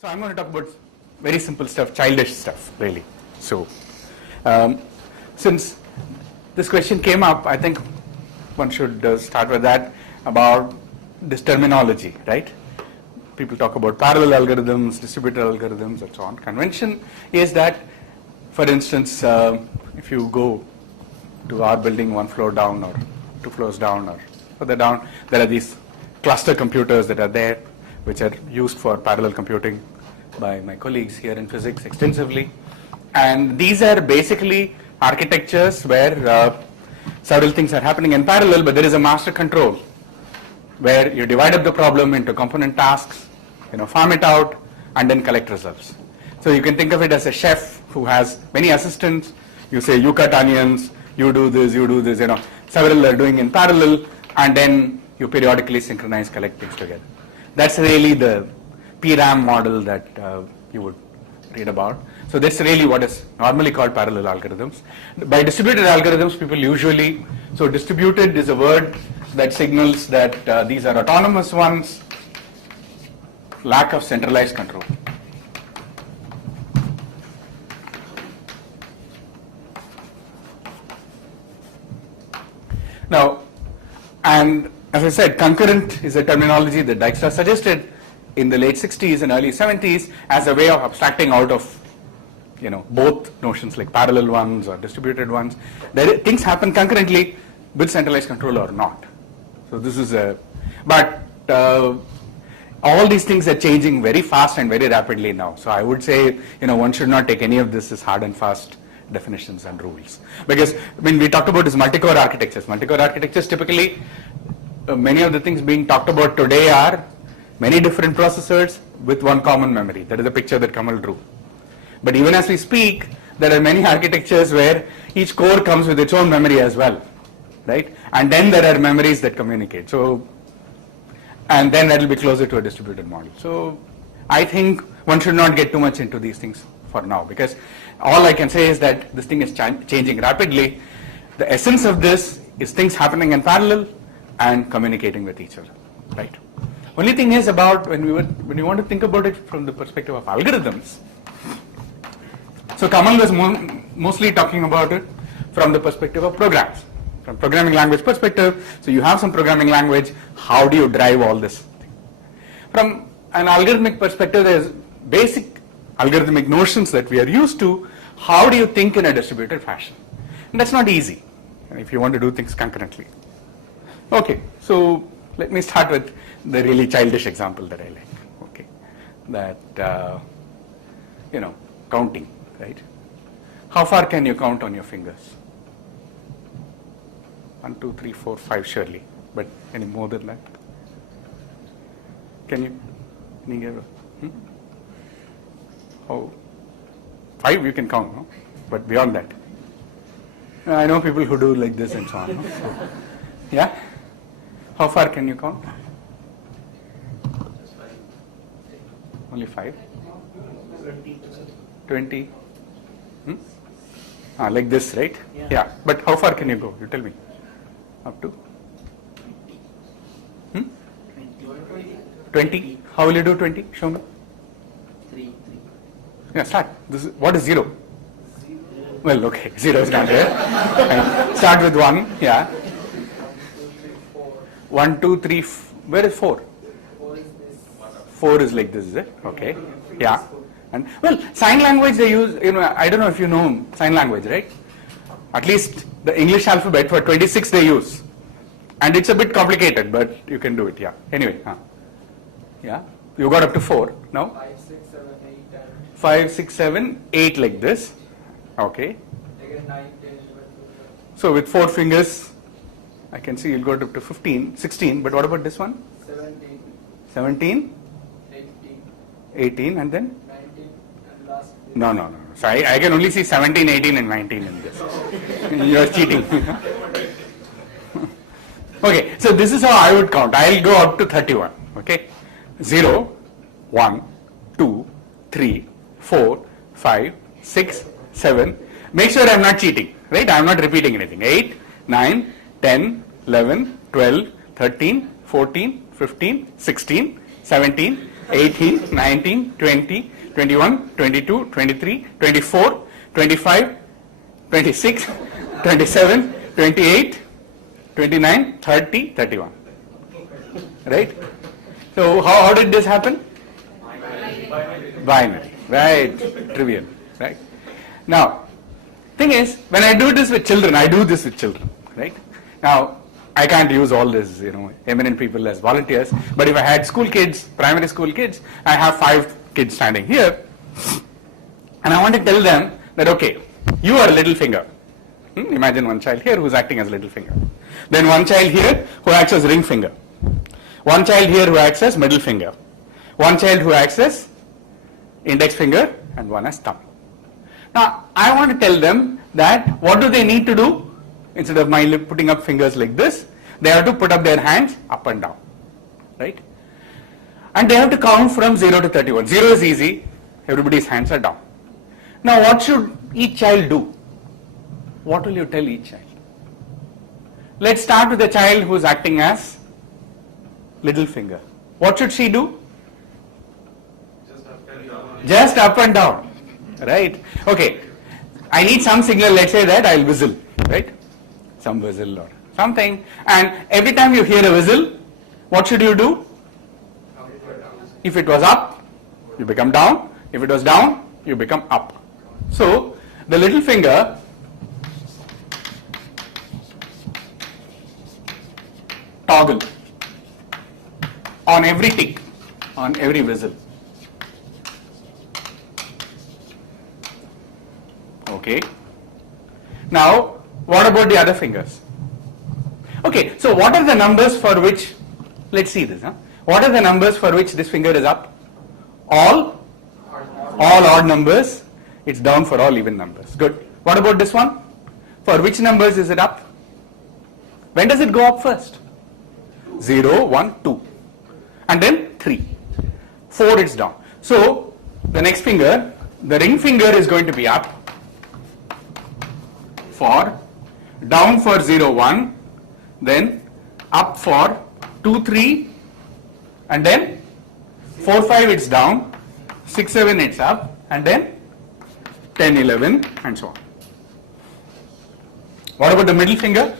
So I'm going to talk about very simple stuff, childish stuff, really. So, since this question came up, I think one should start with that about this terminology, right? People talk about parallel algorithms, distributed algorithms, and so on. Convention is that, for instance, if you go to our building one floor down or two floors down or further down, there are these cluster computers that are there, which are used for parallel computing by my colleagues here in physics extensively. And these are basically architectures where several things are happening in parallel, but there is a master control where you divide up the problem into component tasks, farm it out, and then collect results. So you can think of it as a chef who has many assistants. You say, you cut onions, you do this, several are doing in parallel, and then you periodically synchronize, collect things together. That's really the PRAM model that you would read about. So that's really what is normally called parallel algorithms. By distributed algorithms, people usually, so distributed is a word that signals that these are autonomous ones, lack of centralized control. Now, and as I said, concurrent is a terminology that Dijkstra suggested in the late 60s and early 70s as a way of abstracting out of both notions like parallel ones or distributed ones. Things happen concurrently with centralized control or not. So this is but all these things are changing very fast and very rapidly now. So I would say, one should not take any of this as hard and fast definitions and rules. Because when we talked about this multi-core architectures, typically, many of the things being talked about today are many different processors with one common memory. That is the picture that Kamal drew. But even as we speak, there are many architectures where each core comes with its own memory as well, right? And then there are memories that communicate. So, and then that will be closer to a distributed model. So I think one should not get too much into these things for now, because all I can say is that this thing is changing rapidly. The essence of this is things happening in parallel and communicating with each other, right? Only thing is about when you want to think about it from the perspective of algorithms. So Kamal was mostly talking about it from the perspective of programs, from programming language perspective. So you have some programming language. How do you drive all this thing? From an algorithmic perspective, there's basic algorithmic notions that we are used to. How do you think in a distributed fashion? And that's not easy if you want to do things concurrently. Okay, so let me start with the really childish example that I like. Okay, that counting, right? How far can you count on your fingers? 1, 2, 3, 4, 5, surely. But any more than that? Can you? Oh, 5 you can count, no? But beyond that, I know people who do like this and so on. No? So, yeah. How far can you count? Only 5? 20? Like this, right? Yeah. But how far can you go? You tell me. Up to? 20? How will you do 20? Show me. 3. Yeah, start. What is 0? Well, okay. 0 is not there. Start with 1. Yeah. 1, 2, 3. Where is 4? 4 is this. 4 is like this, is it? Okay. Yeah. And well, sign language they use, I don't know if you know sign language, right? At least the English alphabet for 26 they use. And it's a bit complicated, but you can do it, yeah. Anyway, yeah. You got up to 4 now? 5, 6, 7, 8, 10. 5, 6, 7, 8 like this. Okay. Again 9, 10, 11, 12. So with 4 fingers, I can see you'll go up to 15, 16, but what about this one? 17, 17, 18, 18, and then? 19, and last. No. So I can only see 17, 18, and 19 in this. You're cheating. Okay, so this is how I would count. I'll go up to 31. Okay, 0, 1, 2, 3, 4, 5, 6, 7. Make sure I'm not cheating, right? I'm not repeating anything. 8, 9, 10, 11, 12, 13, 14, 15, 16, 17, 18, 19, 20, 21, 22, 23, 24, 25, 26, 27, 28, 29, 30, 31. Right? So how did this happen? Binary. Right. Trivial. Right? Now, thing is, when I do this with children, right? Now, I can't use all this, eminent people as volunteers, but if I had school kids, primary school kids, I have 5 kids standing here, and I want to tell them that, okay, you are little finger. Imagine one child here who's acting as little finger. Then one child here who acts as ring finger. One child here who acts as middle finger. One child who acts as index finger, and one as thumb. Now, I want to tell them that what do they need to do? Instead of my putting up fingers like this, they have to put up their hands up and down, right? And they have to count from 0 to 31. 0 is easy, everybody's hands are down. Now what should each child do? What will you tell each child? Let's start with the child who's acting as little finger. What should she do? Just up and down, right? Okay, I need some signal, let's say that I'll whistle, right? Some whistle or something, and every time you hear a whistle, what should you do? If it was up, you become down. If it was down, you become up. So the little finger toggle on every tick, on every whistle. Okay. Now, what about the other fingers? Okay, so what are the numbers for which, let's see this, what are the numbers for which this finger is up? All odd numbers, it's down for all even numbers. Good. What about this one? For which numbers is it up? When does it go up first? 0, 1, 2. And then 3. 4 it's down. So, the next finger, the ring finger is going to be up for, down for 0, 1, then up for 2, 3, and then 4, 5 it's down, 6, 7 it's up, and then 10, 11, and so on. What about the middle finger?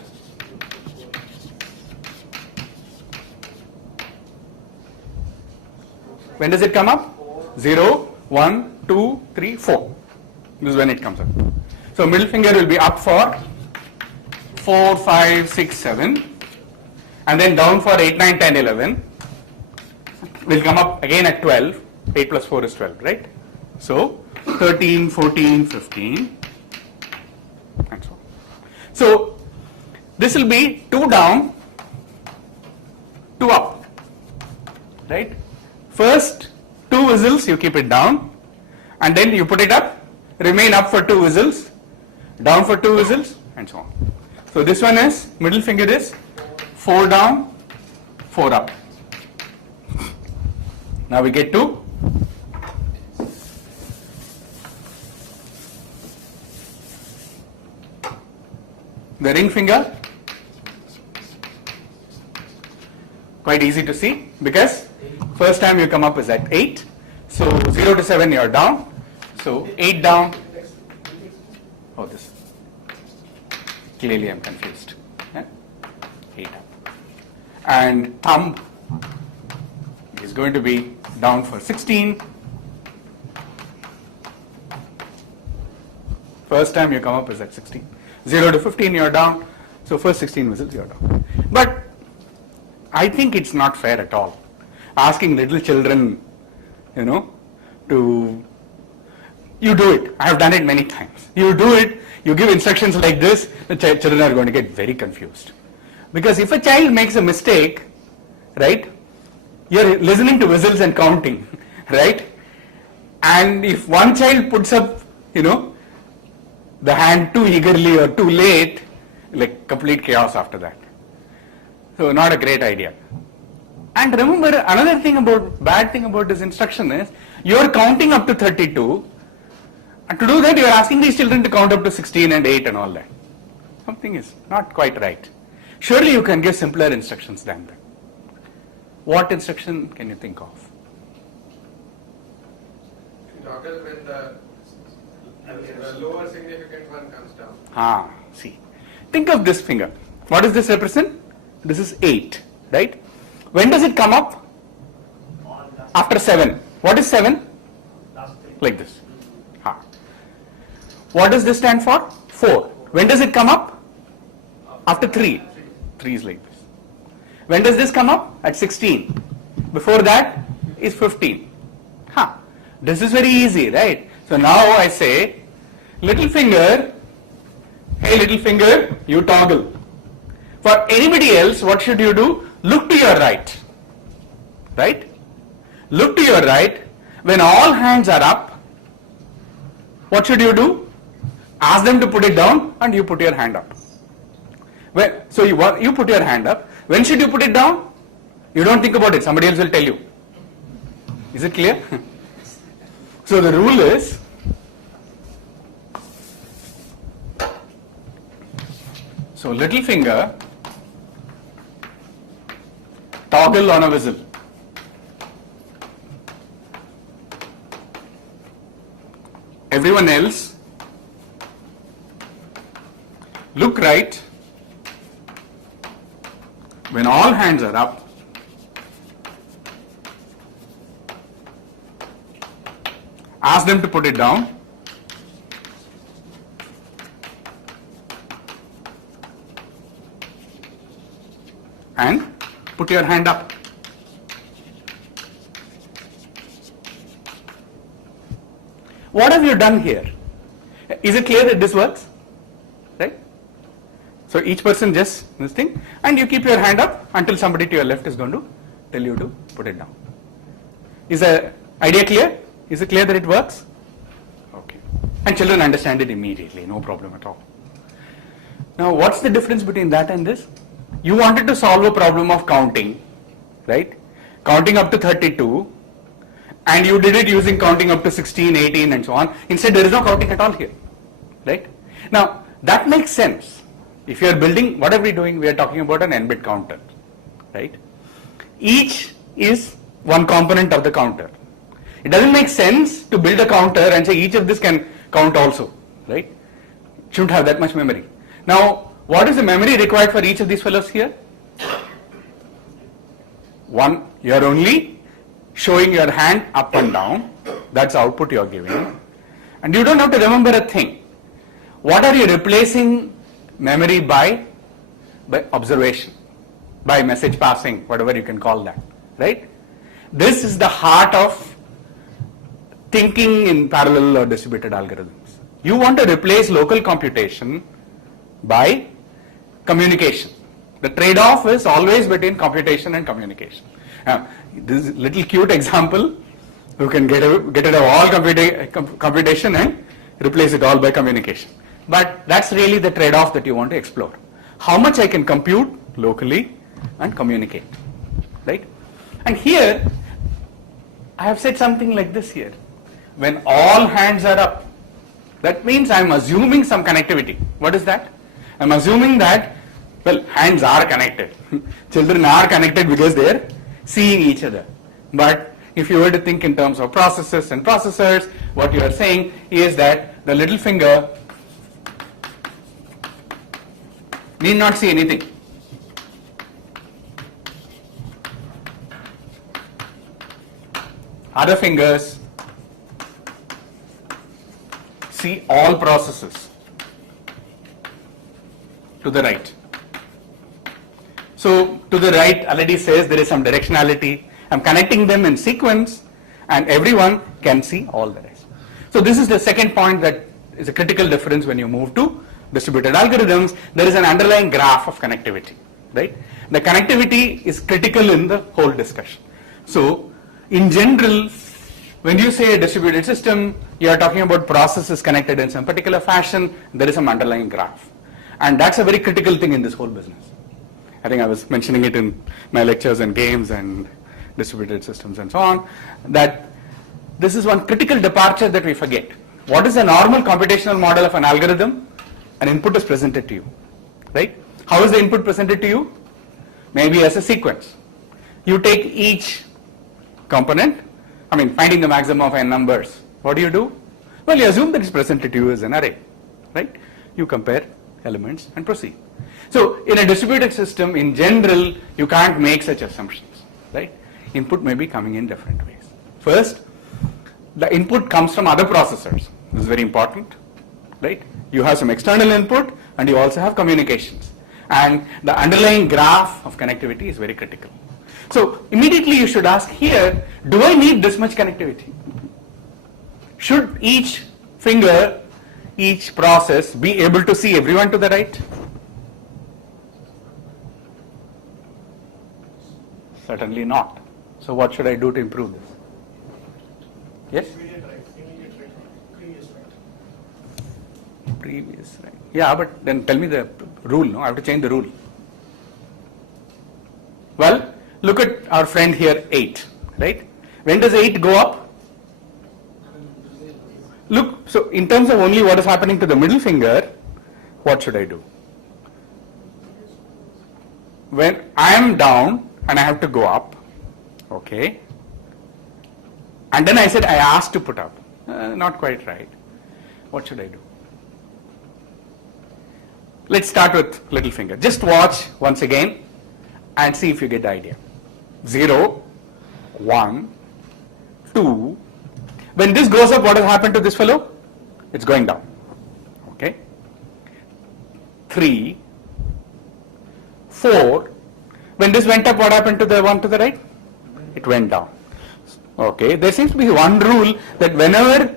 When does it come up? 0, 1, 2, 3, 4. This is when it comes up. So middle finger will be up for 4, 5, 6, 7, and then down for 8, 9, 10, 11. Will come up again at 12. 8 plus 4 is 12, right? So 13, 14, 15, and so on. So this will be 2 down, 2 up, right? First 2 whistles you keep it down, and then you put it up, remain up for 2 whistles, down for 2 whistles, and so on. So this one is, middle finger is 4 down, 4 up. Now we get to the ring finger. Quite easy to see because first time you come up is at 8. So 0 to 7 you are down. So 8 down. Oh, this. Clearly I am confused. 8 up. And thumb is going to be down for 16. First time you come up is at 16. 0 to 15 you are down. So first 16 whistles you are down. But I think it's not fair at all. Asking little children, to, you do it. I have done it many times. You do it, you give instructions like this, the children are going to get very confused. Because if a child makes a mistake, right, you're listening to whistles and counting, right? And if one child puts up, the hand too eagerly or too late, like complete chaos after that. So not a great idea. And remember, another thing bad thing about this instruction is, you're counting up to 32, and to do that you're asking these children to count up to 16 and 8 and all that. Something is not quite right. Surely you can give simpler instructions than that. What instruction can you think of? toggle when the lower significant one comes down. See. Think of this finger. What does this represent? This is 8, right? When does it come up? After 7. What is 7? Like this. What does this stand for? 4. When does it come up? After 3. 3 is like this. When does this come up? At 16. Before that is 15. This is very easy, right? So now I say, little finger, hey little finger, you toggle. For anybody else, what should you do? Look to your right. Right? Look to your right. When all hands are up, what should you do? Ask them to put it down and you put your hand up. So you put your hand up. When should you put it down? You don't think about it. Somebody else will tell you. Is it clear? So the rule is, so little finger, toggle on a whistle. Everyone else, look right. When all hands are up, ask them to put it down. And put your hand up. What have you done here? Is it clear that this works? Right? So each person just this thing, and you keep your hand up until somebody to your left is going to tell you to put it down. Is the idea clear? Is it clear that it works? Okay. And children understand it immediately, no problem at all. Now what's the difference between that and this? You wanted to solve a problem of counting, right? Counting up to 32, and you did it using counting up to 16, 18 and so on. Instead there is no counting at all here, right? Now that makes sense. If you are building, what are we doing? We are talking about an n-bit counter, right? Each is one component of the counter. It doesn't make sense to build a counter and say each of this can count also, right? Shouldn't have that much memory. Now, what is the memory required for each of these fellows here? 1. You are only showing your hand up and down. That's the output you are giving. And you don't have to remember a thing. What are you replacing memory by? By observation, by message passing, whatever you can call that, right? This is the heart of thinking in parallel or distributed algorithms. You want to replace local computation by communication. The trade-off is always between computation and communication. Now, this little cute example, you can get rid of all computation and replace it all by communication. But that's really the trade-off that you want to explore. How much I can compute locally and communicate, right? And here, I have said something like this here. When all hands are up, that means I am assuming some connectivity. What is that? I am assuming that, well, hands are connected. Children are connected because they are seeing each other. But if you were to think in terms of processes and processors, what you are saying is that the little finger need not see anything. Other fingers see all processes to the right. So to the right already says there is some directionality. I'm connecting them in sequence and everyone can see all the rest. So this is the second point that is a critical difference when you move to distributed algorithms. There is an underlying graph of connectivity, right? The connectivity is critical in the whole discussion. So in general, when you say a distributed system, you are talking about processes connected in some particular fashion. There is some underlying graph. And that's a very critical thing in this whole business. I think I was mentioning it in my lectures and games and distributed systems and so on, that this is one critical departure that we forget. What is a normal computational model of an algorithm? An input is presented to you, right? How is the input presented to you? Maybe as a sequence. You take each component, finding the maximum of n numbers, What do? Well, you assume that it's presented to you as an array, right? You compare elements and proceed. So in a distributed system, in general, you can't make such assumptions, right? Input may be coming in different ways. First, the input comes from other processors. This is very important, right? You have some external input and you also have communications. And the underlying graph of connectivity is very critical. So immediately you should ask here, do I need this much connectivity? Should each finger, each process be able to see everyone to the right? Certainly not. So what should I do to improve this? Yes? Previous right. Yeah, but then tell me the rule, no? I have to change the rule. Well, look at our friend here, 8, right? When does 8 go up? Look, so in terms of only what is happening to the middle finger, what should I do? When I am down and I have to go up, okay, and then I said I asked to put up, not quite right. What should I do? Let's start with little finger. Just watch once again and see if you get the idea. 0, 1, 2. When this goes up, what has happened to this fellow? It's going down. Okay. 3, 4. When this went up, what happened to the one to the right? It went down. Okay. There seems to be one rule that whenever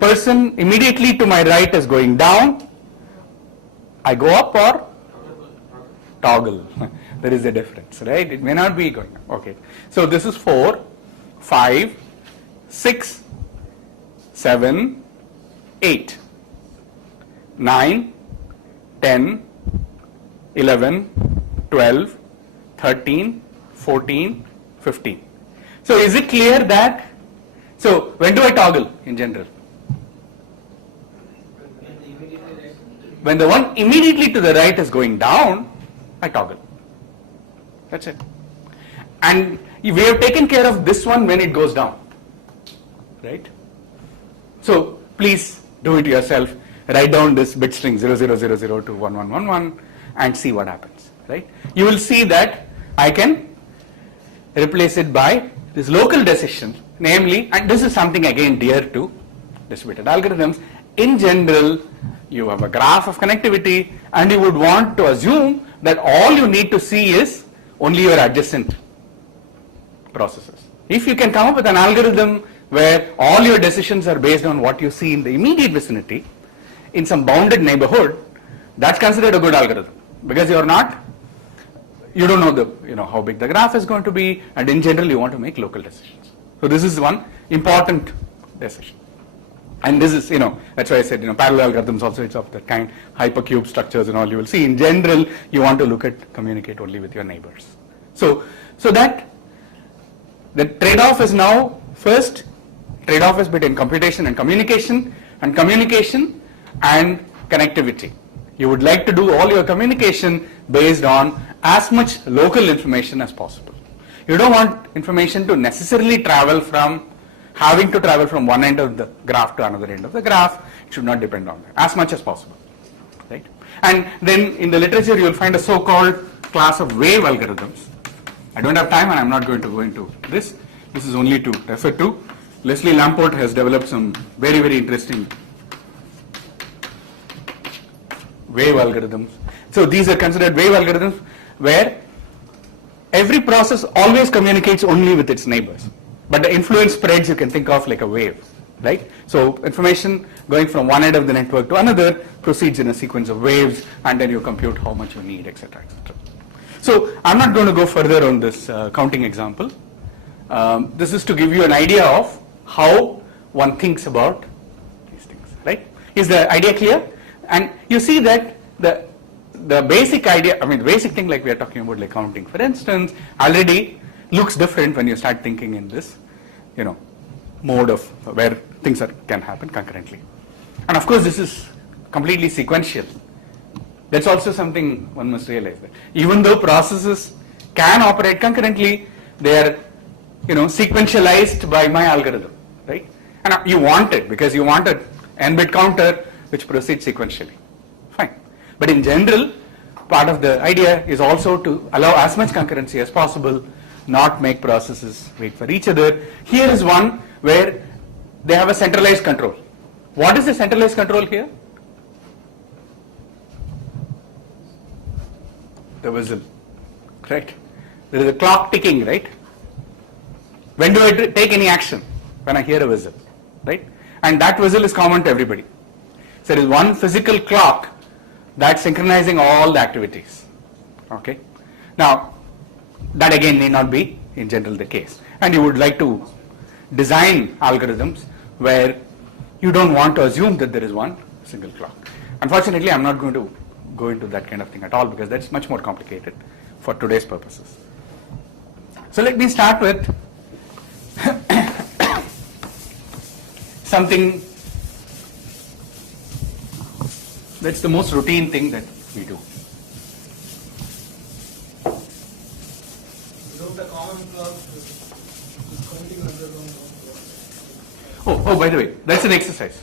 person immediately to my right is going down, I go up or toggle. There is a difference, right? It may not be going up. Okay. So this is 4, 5, 6, 7, 8, 9, 10, 11, 12, 13, 14, 15. So is it clear that, so when do I toggle in general? When the one immediately to the right is going down, I toggle. That's it. And we have taken care of this one when it goes down, right? So please do it yourself. Write down this bit string 0000 to 1111 and see what happens, right? You will see that I can replace it by this local decision, namely, and this is something again dear to distributed algorithms. In general, you have a graph of connectivity and you would want to assume that all you need to see is only your adjacent processes. If you can come up with an algorithm where all your decisions are based on what you see in the immediate vicinity, in some bounded neighborhood, that's considered a good algorithm because you don't know how big the graph is going to be, and in general you want to make local decisions. So this is one important decision. And this is, that's why I said, parallel algorithms also, it's of that kind, hypercube structures and all. You will see in general, you want to communicate only with your neighbors. So that the trade-off is now, first, trade-off is between computation and communication and connectivity. You would like to do all your communication based on as much local information as possible. You don't want information to necessarily having to travel from one end of the graph to another end of the graph. It should not depend on that as much as possible, right? And then in the literature you will find a so-called class of wave algorithms. I don't have time and I'm not going to go into this. This is only to refer to. Leslie Lamport has developed some very, very interesting wave algorithms. So these are considered wave algorithms where every process always communicates only with its neighbors. But the influence spreads you can think of like a wave, right? So information going from one end of the network to another proceeds in a sequence of waves, and then you compute how much you need, etc., etc. So I'm not going to go further on this counting example. This is to give you an idea of how one thinks about these things, right? Is the idea clear? And you see that the basic idea, the basic thing like we are talking about, like counting, for instance, already looks different when you start thinking in this, mode of where things can happen concurrently. And of course, this is completely sequential. That's also something one must realize, that even though processes can operate concurrently, they are, sequentialized by my algorithm, right? And you want it because you want an n-bit counter which proceeds sequentially. Fine. But in general, part of the idea is also to allow as much concurrency as possible, not make processes wait for each other. Here is one where they have a centralized control. What is the centralized control here? The whistle, right? There is a clock ticking, right? When do I take any action? When I hear a whistle, right? And that whistle is common to everybody. So there is one physical clock that's synchronizing all the activities. Okay. Now, that again may not be in general the case. And you would like to design algorithms where you don't want to assume that there is one single clock. Unfortunately, I'm not going to go into that kind of thing at all because that's much more complicated for today's purposes. So let me start with something that's the most routine thing that we do. The common clock is counting under Oh, by the way, that's an exercise.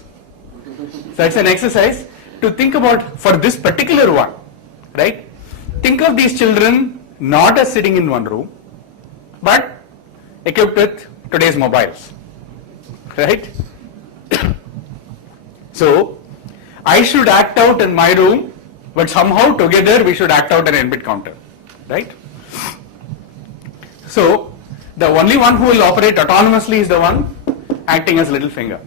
That's an exercise to think about for this particular one, right? Think of these children not as sitting in one room, but equipped with today's mobiles, right? So, I should act out in my room, but somehow together we should act out an n-bit counter, right? So, the only one who will operate autonomously is the one acting as little finger.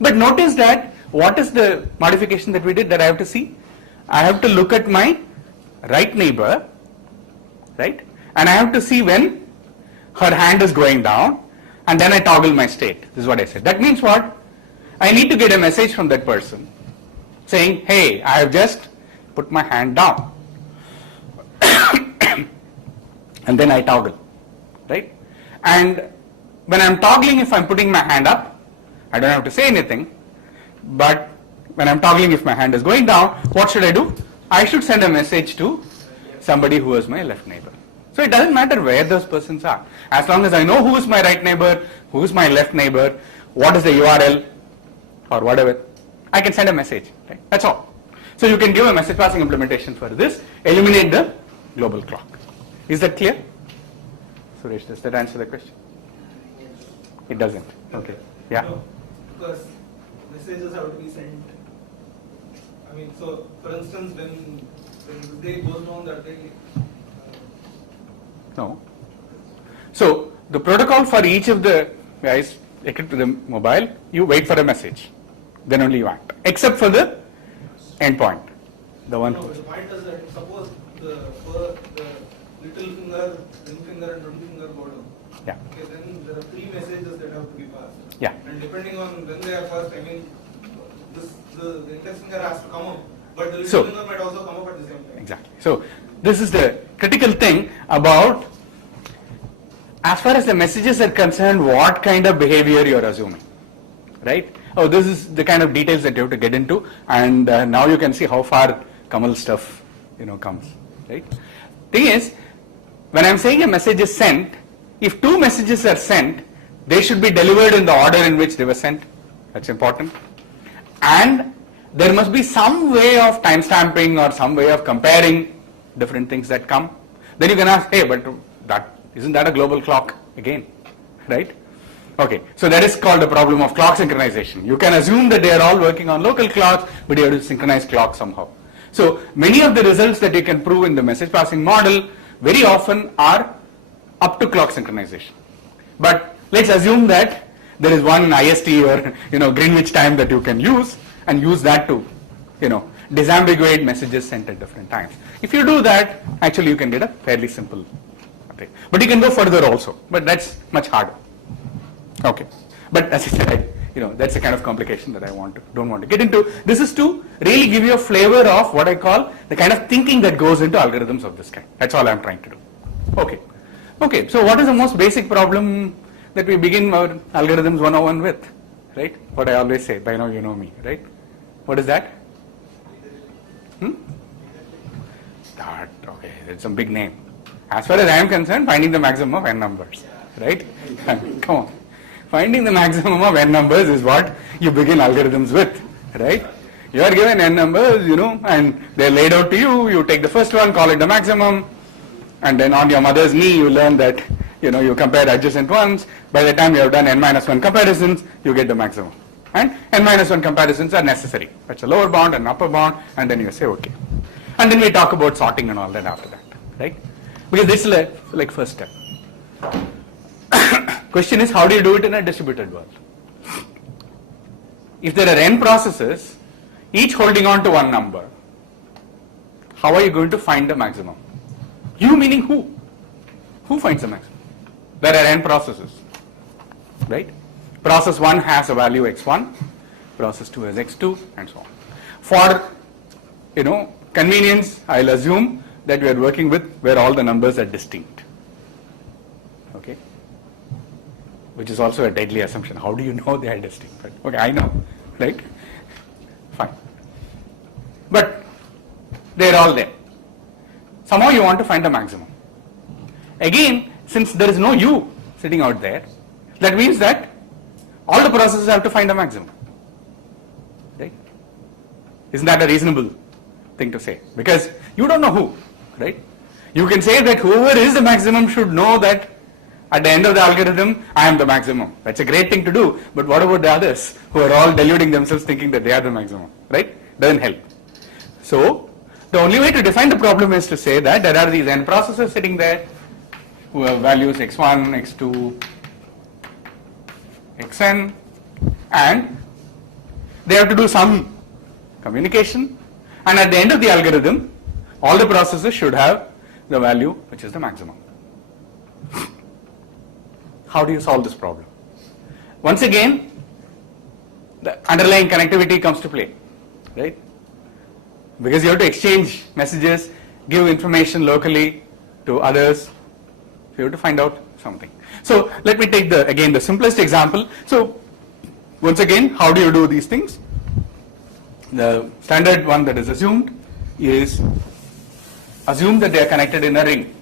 But notice that what is the modification that we did that I have to see? I have to look at my right neighbor, right? And I have to see when her hand is going down, and then I toggle my state. This is what I said. That means what? I need to get a message from that person saying, hey, I have just put my hand down. And then I toggle, right? And when I'm toggling, if I'm putting my hand up, I don't have to say anything. But when I'm toggling, if my hand is going down, what should I do? I should send a message to somebody who is my left neighbor. So it doesn't matter where those persons are. As long as I know who is my right neighbor, who is my left neighbor, what is the URL or whatever, I can send a message, right? That's all. So you can give a message passing implementation for this, eliminate the global clock. Is that clear? Suresh, does that answer the question? It doesn't. Okay. Yeah. No, because messages have to be sent. I mean, so for instance, when this day goes down, that day. No. So the protocol for each of the guys equipped to the mobile, you wait for a message, then only you act. Except for the endpoint, the one. No, the point is that suppose the little finger, ring finger, and ring finger go down. Yeah. Okay, then there are 3 messages that have to be passed. Yeah. And depending on when they are passed, I mean, the index finger has to come up, but the little finger might also come up at the same time. Exactly. So this is the critical thing about, as far as the messages are concerned, what kind of behavior you are assuming, right? Oh, this is the kind of details that you have to get into, and now you can see how far Kamal stuff, comes, right? Thing is, when I'm saying a message is sent, if 2 messages are sent, they should be delivered in the order in which they were sent. That's important. And there must be some way of timestamping or some way of comparing different things that come. Then you can ask, hey, but isn't that a global clock again, right? Okay, so that is called the problem of clock synchronization. You can assume that they are all working on local clocks, but you have to synchronize clocks somehow. So many of the results that you can prove in the message passing model very often are up to clock synchronization. But let's assume that there is one IST or Greenwich time that you can use, and use that to disambiguate messages sent at different times. If you do that, actually you can get a fairly simple thing. But you can go further also, but that's much harder. Okay, but as I said, that's the kind of complication that I don't want to get into. This is to really give you a flavor of what I call the kind of thinking that goes into algorithms of this kind. That's all I'm trying to do. Okay, so what is the most basic problem that we begin our algorithms 101 with, right? What I always say, by now you know me, right? What is that? That, okay, it's a big name. As far as I am concerned, finding the maximum of n numbers, right? Come on. Finding the maximum of n numbers is what you begin algorithms with, right? You are given n numbers, and they're laid out to you. You take the first one, call it the maximum, and then on your mother's knee you learn that, you compare adjacent ones. By the time you have done n minus 1 comparisons, you get the maximum. And n minus 1 comparisons are necessary. That's a lower bound and upper bound, and then you say okay. And then we talk about sorting and all that after that, right? Because this is like first step. Question is, how do you do it in a distributed world? If there are n processes, each holding on to one number, how are you going to find the maximum? You meaning who? Who finds the maximum? There are n processes, right? Process 1 has a value x1, process 2 has x2, and so on. For, convenience, I'll assume that we are working with where all the numbers are distinct, okay? Which is also a deadly assumption. How do you know they are distinct? But, okay, I know, right? Fine. But they're all there. Somehow you want to find the maximum. Again, since there is no you sitting out there, that means that all the processes have to find a maximum. Right? Isn't that a reasonable thing to say? Because you don't know who, right? You can say that whoever is the maximum should know that at the end of the algorithm, I am the maximum. That's a great thing to do, but what about the others who are all deluding themselves thinking that they are the maximum, right? Doesn't help. So, the only way to define the problem is to say that there are these n processes sitting there who have values x1, x2, xn, and they have to do some communication, and at the end of the algorithm, all the processes should have the value which is the maximum. How do you solve this problem? Once again, the underlying connectivity comes to play, right? Because you have to exchange messages, give information locally to others, so you have to find out something. So let me take again the simplest example. So once again, how do you do these things? The standard one that is assumed is assume that they are connected in a ring.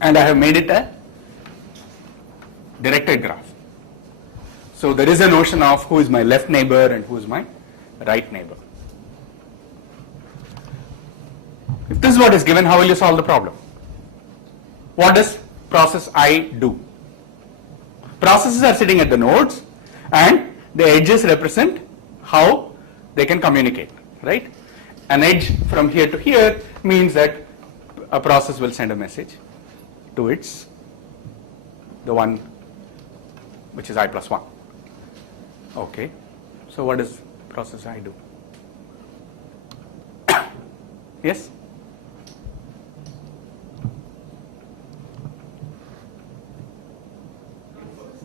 And I have made it a directed graph. So there is a notion of who is my left neighbor and who is my right neighbor. If this is what is given, how will you solve the problem? What does process I do? Processes are sitting at the nodes and the edges represent how they can communicate, right? An edge from here to here means that a process will send a message to the one which is I plus 1. Okay, so what does process I do? Yes? Suppose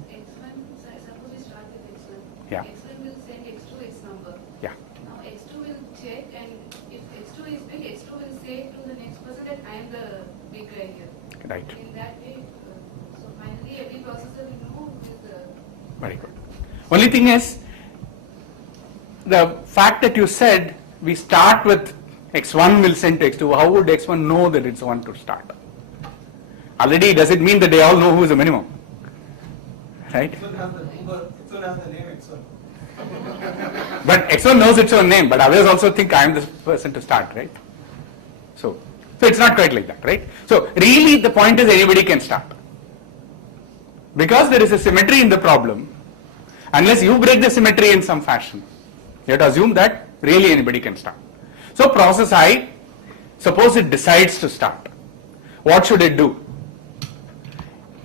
we start with x1. Yeah. x1 will send x to its number. Yeah. Now x2 will check, and if x2 is big, x2 will say to the next person that I am the big guy here. Right. In that way, so finally every processor will know who is the... Very good. Only thing is, the fact that you said we start with x1 will send to x2, how would x1 know that it's one to start? Already, does it mean that they all know who is the minimum? Right? X1 has the number, X1 has the name X1. But x1 knows its own name, but others also think I am the person to start, right? So it's not quite like that, right? So really the point is anybody can start. Because there is a symmetry in the problem, unless you break the symmetry in some fashion, you have to assume that really anybody can start. So process I, suppose it decides to start. What should it do?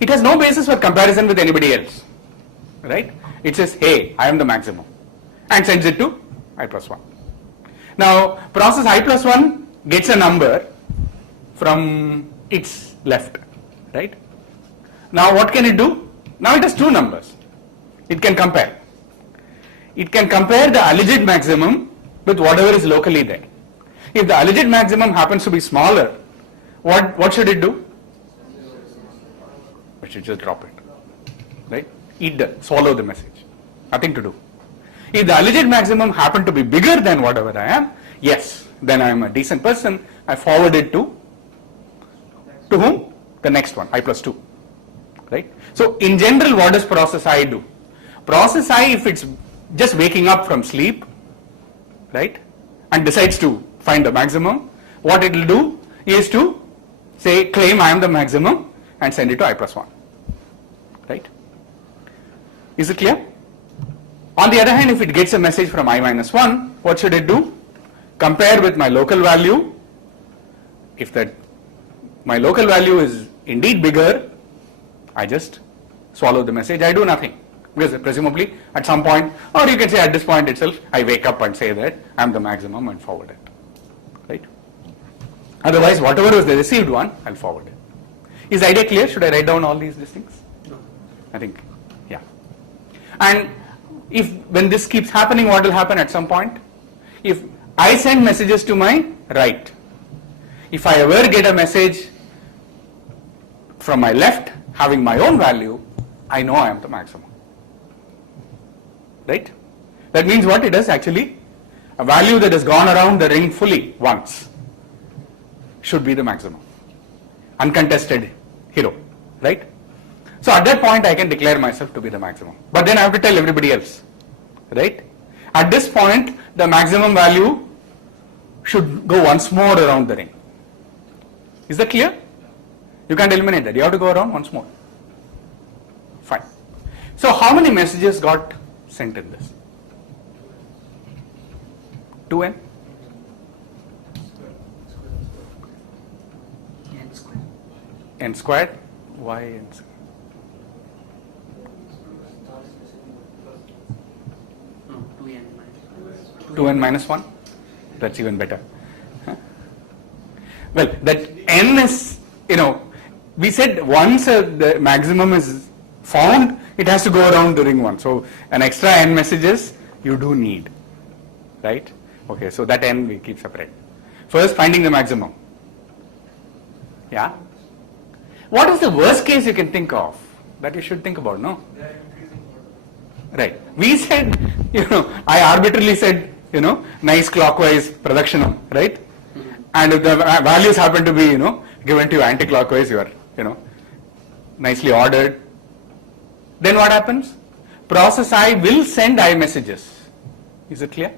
It has no basis for comparison with anybody else, right? It says, hey, I am the maximum, and sends it to I plus 1. Now, process I plus 1 gets a number from its left, right? Now, what can it do? Now it has two numbers. It can compare. It can compare the alleged maximum with whatever is locally there. If the alleged maximum happens to be smaller, what should it do? I should just drop it, right? Swallow the message, nothing to do. If the alleged maximum happened to be bigger than whatever I am, yes, then I am a decent person. I forward it to whom? The next one, I plus 2, right? So in general, what does process I do? Process I, if it's just waking up from sleep, right, and decides to find the maximum, what it will do is to say, claim I am the maximum and send it to I plus 1, right? Is it clear? On the other hand, if it gets a message from I minus 1, what should it do? Compare with my local value. If my local value is indeed bigger, I just swallow the message, I do nothing. Because presumably at some point, or you can say at this point itself, I wake up and say that I am the maximum and forward it, right? Otherwise, whatever was the received one, I'll forward it. Is the idea clear? Should I write down all these things? No. I think, yeah. And when this keeps happening, what will happen at some point? If I send messages to my right, if I ever get a message from my left having my own value, I know I am the maximum. Right? That means what it is actually, a value that has gone around the ring fully once should be the maximum. Uncontested hero. Right? So at that point I can declare myself to be the maximum. But then I have to tell everybody else. Right? At this point, the maximum value should go once more around the ring. Is that clear? You can't eliminate that. You have to go around once more. Fine. So how many messages got sent in this? 2n? N squared? Why n squared? No, 2n minus 2n minus 1? That's even better. Huh? Well, that n is, we said once the maximum is found, it has to go around the ring once. So an extra n messages you do need, right? Okay, so that n we keep separate. First, finding the maximum. Yeah? What is the worst case you can think of that you should think about, no? Right. We said, I arbitrarily said, nice clockwise pradakshina, right? And if the values happen to be, given to you anti-clockwise, you are, nicely ordered. Then what happens? Process I will send I messages. Is it clear?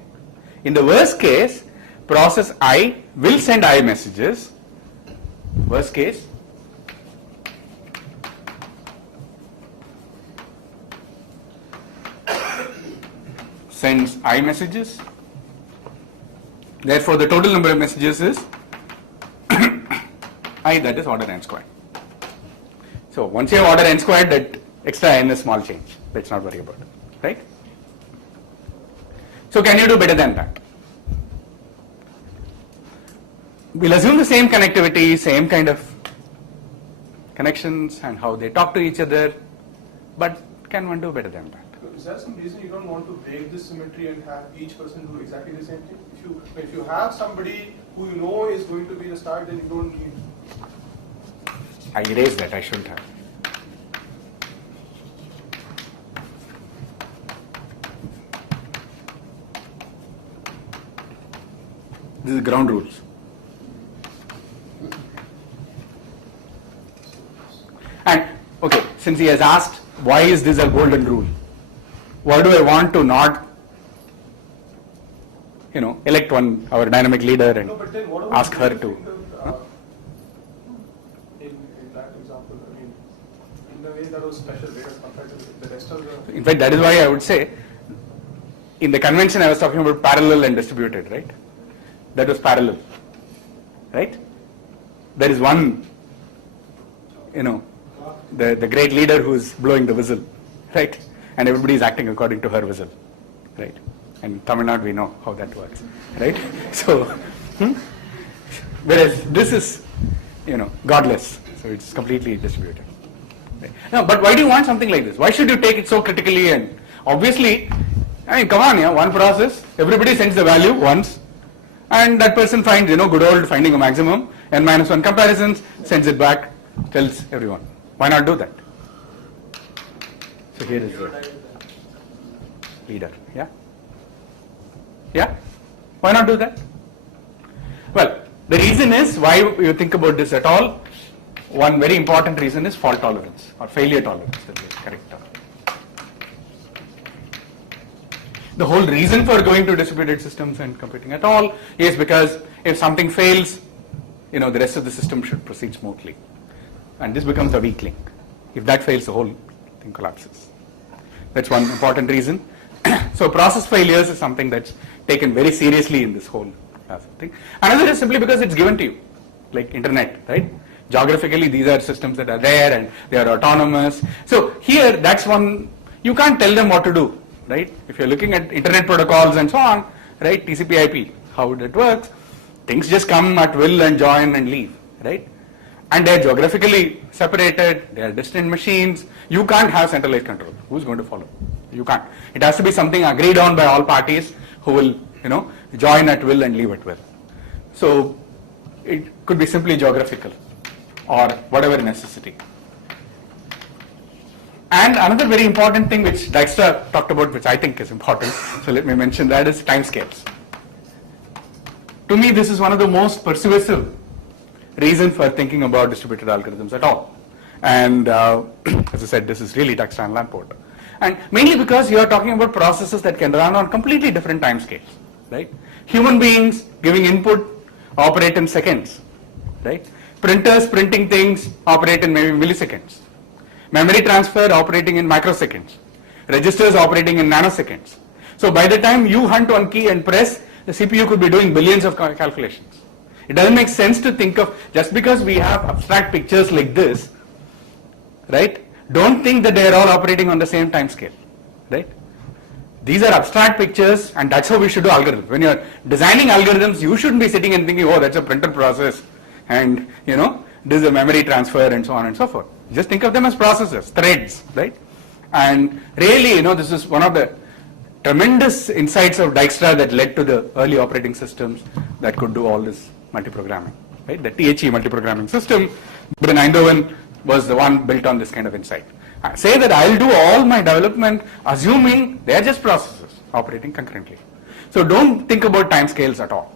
In the worst case, process I will send I messages. Worst case. Sends I messages. Therefore, the total number of messages is I, that is order n squared. So once you have order n squared, that extra n is small change. Let's not worry about it, right? So can you do better than that? We'll assume the same connectivity, same kind of connections and how they talk to each other, but can one do better than that? Is there some reason you don't want to break this symmetry and have each person do exactly the same thing? If you have somebody who you know is going to be the start, then you don't need. I erased that, I shouldn't have. This is ground rules. And, okay, since he has asked, why is this a golden rule? Why do I want to not, elect our dynamic leader and But then what ask her in to? that example, in the way that was special, right, as compared to the rest of the. In fact, that is why I would say, in the convention I was talking about parallel and distributed, right? That was parallel, right? There is one, the great leader who is blowing the whistle, right? And everybody is acting according to her whistle, right? And in Tamil Nadu we know how that works, right? So, whereas this is, godless, so it's completely distributed. Right? Now, but why do you want something like this? Why should you take it so critically? And obviously, come on, one process, everybody sends the value once, and that person finds, good old finding a maximum, n minus 1 comparisons, sends it back, tells everyone. Why not do that? So here is the leader. Yeah? Yeah? Why not do that? Well, the reason is why you think about this at all. One very important reason is fault tolerance or failure tolerance. That's the correct term. The whole reason for going to distributed systems and computing at all is because if something fails, the rest of the system should proceed smoothly. And this becomes a weak link. If that fails, the whole thing collapses. That's one important reason. So process failures is something that's taken very seriously in this whole thing. Another is simply because it's given to you, like internet, right? Geographically, these are systems that are there and they are autonomous. So here, that's one, you can't tell them what to do, right? If you're looking at internet protocols and so on, right, TCP/IP, how that works, things just come at will and join and leave, right? And they're geographically separated, they are distant machines. You can't have centralized control. Who's going to follow? You can't. It has to be something agreed on by all parties who will, join at will and leave at will. So it could be simply geographical or whatever necessity. And another very important thing which Dijkstra talked about, which I think is important, so let me mention that, is timescales. To me, this is one of the most persuasive reason for thinking about distributed algorithms at all. And as I said, this is really Dijkstra and Lamport. And mainly because you are talking about processes that can run on completely different timescales, right? Human beings giving input operate in seconds, right? Printers printing things operate in maybe milliseconds. Memory transfer operating in microseconds. Registers operating in nanoseconds. So by the time you hunt one key and press, the CPU could be doing billions of calculations. It doesn't make sense to think of, just because we have abstract pictures like this, right? Don't think that they are all operating on the same time scale, right? These are abstract pictures, and that's how we should do algorithms. When you're designing algorithms, you shouldn't be sitting and thinking, oh, that's a printer process, and this is a memory transfer, and so on and so forth. Just think of them as processes, threads, right? And really, this is one of the tremendous insights of Dijkstra that led to the early operating systems that could do all this multiprogramming, right? The THE multiprogramming system, but Eindhoven was the one built on this kind of insight. I say that I'll do all my development assuming they are just processes operating concurrently. So don't think about timescales at all.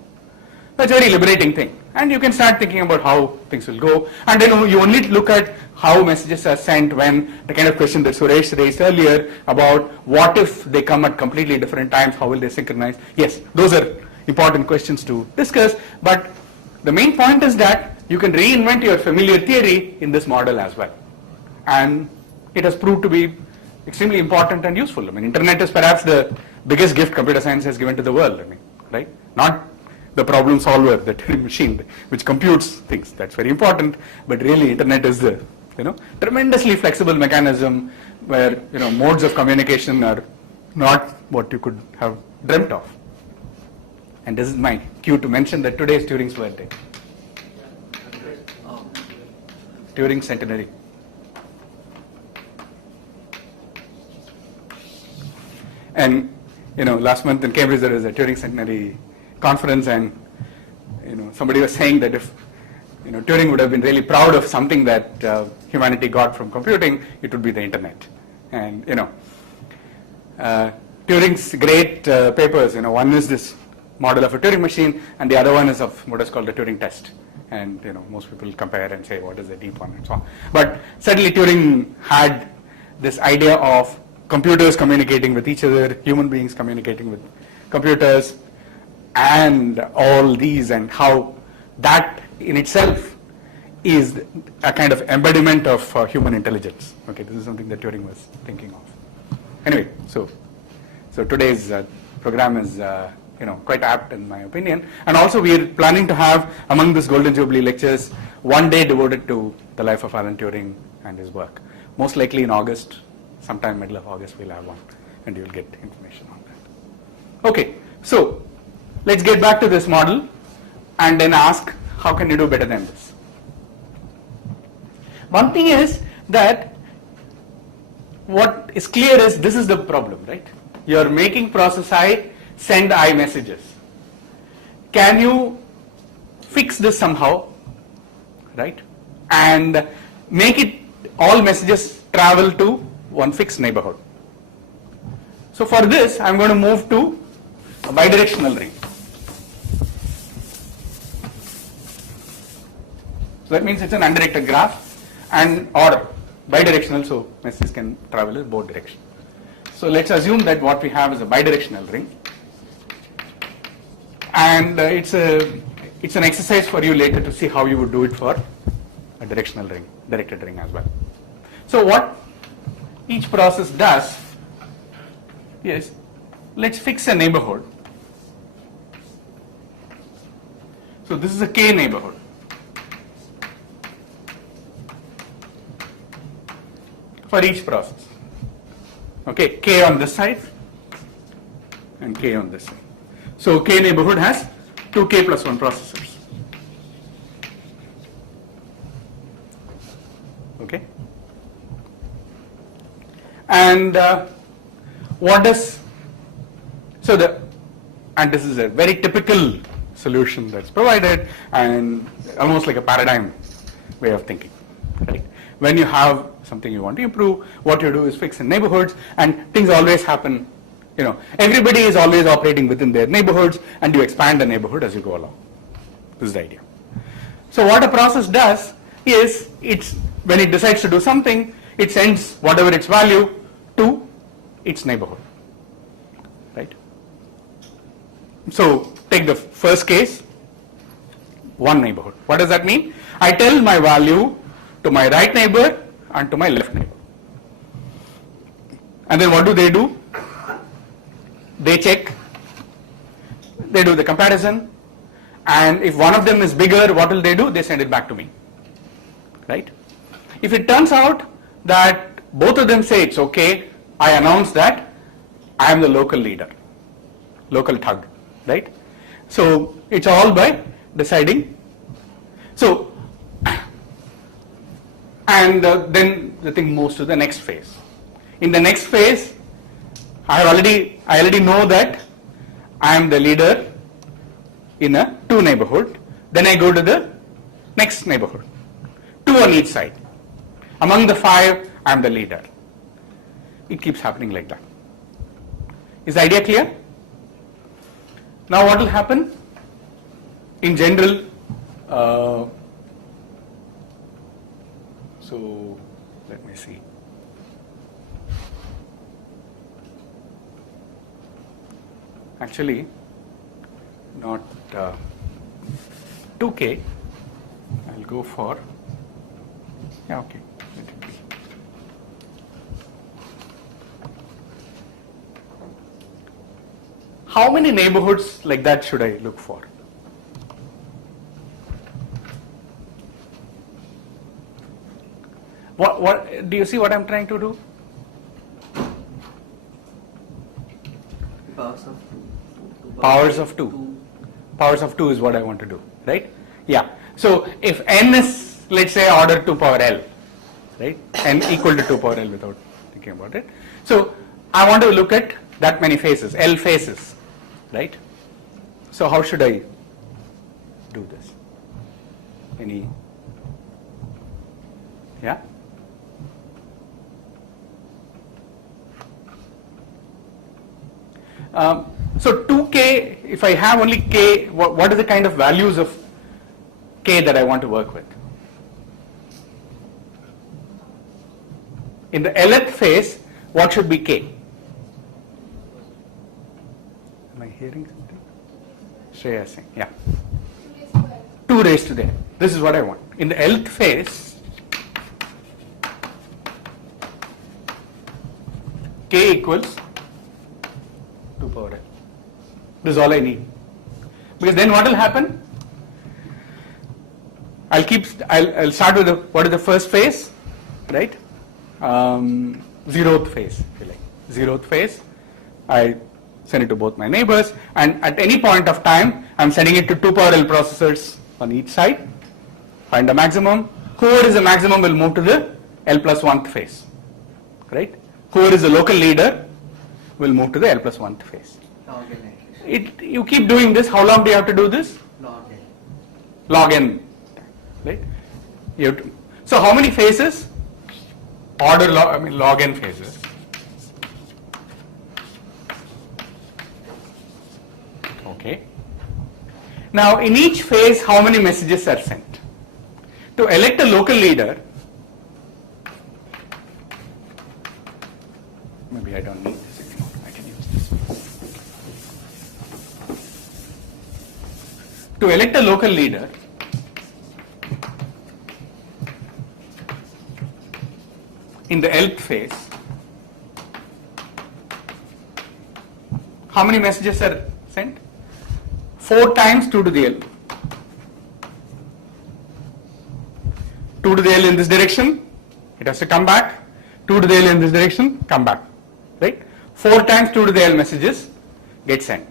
That's a very liberating thing. And you can start thinking about how things will go. And then you only look at how messages are sent, when the kind of question that Suresh raised earlier about what if they come at completely different times, how will they synchronize? Yes, those are important questions to discuss. But the main point is that you can reinvent your familiar theory in this model as well. And it has proved to be extremely important and useful. I mean, internet is perhaps the biggest gift computer science has given to the world, right? Not the problem solver, the Turing machine, which computes things. That's very important. But really, internet is the, tremendously flexible mechanism where, modes of communication are not what you could have dreamt of. And this is my cue to mention that today is Turing's birthday. Turing centenary. And, last month in Cambridge there was a Turing centenary conference, and, somebody was saying that if, Turing would have been really proud of something that humanity got from computing, it would be the internet. And, Turing's great papers, one is this model of a Turing machine, and the other one is of what is called the Turing test. And most people compare and say what is the deep one and so on. But certainly Turing had this idea of computers communicating with each other, human beings communicating with computers, and all these, and how that in itself is a kind of embodiment of human intelligence. Okay, this is something that Turing was thinking of. Anyway, so today's program is quite apt in my opinion. And also we are planning to have, among this Golden Jubilee lectures, one day devoted to the life of Alan Turing and his work. Most likely in August, sometime middle of August we'll have one, and you'll get information on that. Okay, so let's get back to this model and then ask, how can you do better than this? One thing is that what is clear is this is the problem, right? You're making process I send I messages. Can you fix this somehow, right? And make it all messages travel to one fixed neighborhood. So for this, I'm going to move to a bidirectional ring. So that means it's an undirected graph and or bidirectional, so messages can travel in both directions. So let's assume that what we have is a bidirectional ring, and it's an exercise for you later to see how you would do it for a directional ring, directed ring as well. So what each process does is, let's fix a neighborhood. So this is a K neighborhood. For each process. Okay, K on this side and K on this side. So K neighborhood has two K plus 1 processors. Okay. And what does, and this is a very typical solution that's provided and almost like a paradigm way of thinking, right? When you have something you want to improve, what you do is fix in neighborhoods, and things always happen, everybody is always operating within their neighborhoods, and you expand the neighborhood as you go along. This is the idea. So what a process does is, when it decides to do something, it sends whatever its value to its neighborhood, right? So take the first case, one neighborhood. What does that mean? I tell my value to my right neighbor and to my left neighbor. And then what do? They check, they do the comparison, and if one of them is bigger, what will they do? They send it back to me, right? If it turns out that both of them say it's okay, I announce that I am the local leader, local thug, right? So it's all by deciding. So, and then the thing moves to the next phase. In the next phase, I already know that I am the leader in a 2 neighborhood. Then I go to the next neighborhood, 2 on each side. Among the 5, I am the leader. It keeps happening like that. Is the idea clear? Now what will happen? In general, so let me see. Actually, not 2K. I'll go for, yeah, okay. Let it be. How many neighborhoods like that should I look for? What do you see what I'm trying to do? Powers of 2. Powers of 2. Powers of 2 is what I want to do, right? Yeah. So if n is, let's say, order 2 power L, right? N equal to 2 power L without thinking about it. So I want to look at that many faces, L faces, right? So how should I do this? Any? Yeah? So 2K, if I have only K, what are the kind of values of K that I want to work with? In the Lth phase, what should be K? Am I hearing something? Shreya saying, yeah. 2 raised to the L. This is what I want. In the Lth phase, K equals 2 power L. This is all I need. Because then what will happen? I'll start with what is the first phase, right? 0th phase, if you like. 0th phase, I send it to both my neighbors, and at any point of time, I'm sending it to 2 power L processors on each side. Find the maximum. Whoever is the maximum will move to the L plus 1th phase, right? Whoever is the local leader will move to the L plus 1th phase. You keep doing this. How long do you have to do this? Log n. Log n, right? So how many phases? order log n phases. Okay. Now in each phase, how many messages are sent? To elect a local leader, maybe I don't need this anymore, I can use this. To elect a local leader, in the elk phase, how many messages are sent? 4 times 2 to the L. 2 to the L in this direction, it has to come back. 2 to the L in this direction, come back. Right? 4 times 2 to the L messages get sent.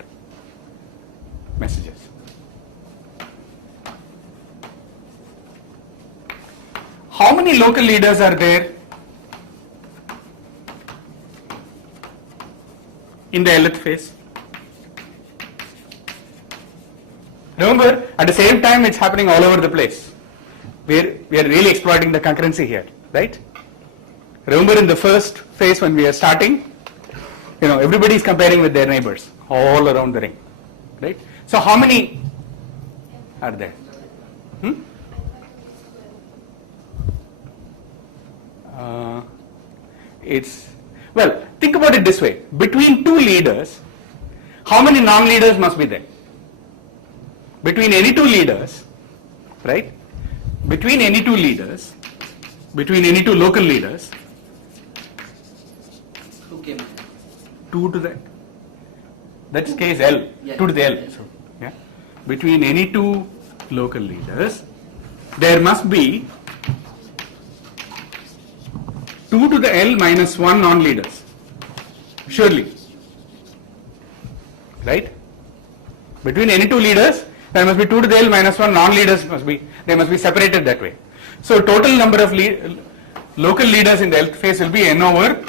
Messages. How many local leaders are there in the Lth phase? Remember, at the same time it's happening all over the place. We are really exploiting the concurrency here, right? Remember in the first phase when we are starting, everybody is comparing with their neighbors all around the ring, right? So how many are there? Think about it this way. Between 2 leaders, how many non-leaders must be there? Between any 2 leaders, right? Between any 2 leaders, between any 2 local leaders, 2 came. 2 to the, that's case L, Yeah. 2 to the L. Yeah. So, yeah. Between any 2 local leaders, there must be 2 to the L minus 1 non-leaders. Surely. Right? Between any 2 leaders, there must be 2 to the L minus 1 non-leaders they must be separated that way. So total number of local leaders in the Lth phase will be n over